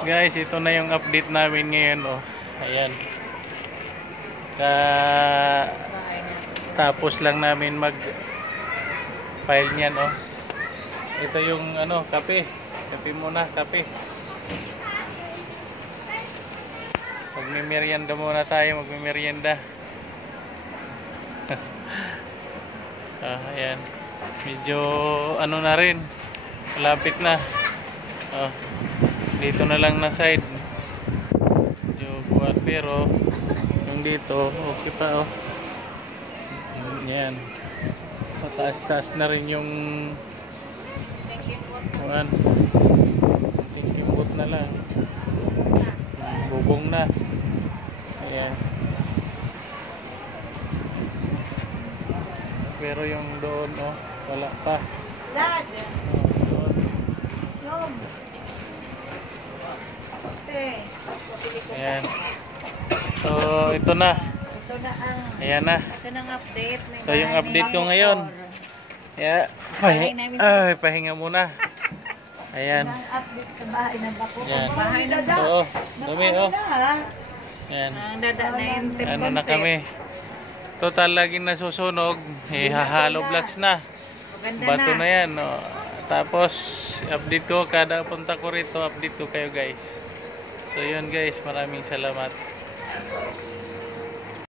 Guys, ito na yung update namin ngayon, oh. Ayan. Tapos lang namin mag file niyan, oh. Ito yung ano, kape. Kape muna, kape. Magme-merienda muna tayo, magme-merienda. Ayan. Medyo ano na rin. Malapit na. Oh. Dito na lang na side. Medyo buhat pero yung dito okay pa, oh. Yan. Mataas-taas na rin yung kuwan. Tingkimbot na lang. Bubong na. Ayan. Pero yung doon, oh, wala pa. Dad. Doon. Nom. Ayan. So, ito na. Ito na ang Ayan na. ito nang update. May Ito yung bahay update na ko ngayon. Yeah. Ay, pahinga muna. Ayan. Ang update sa bahay ng bako. Yan. Bahay ng Ito, oh. Dumi, oh. Ayan. Ang dada na yung tip Ano na kami. Total laging nasusunog. Hahalo blocks na. Maganda Bato na. na yan. Oh. Tapos, update ko. Kada punta ko rito, update ko kayo guys. So, yun guys. Maraming salamat.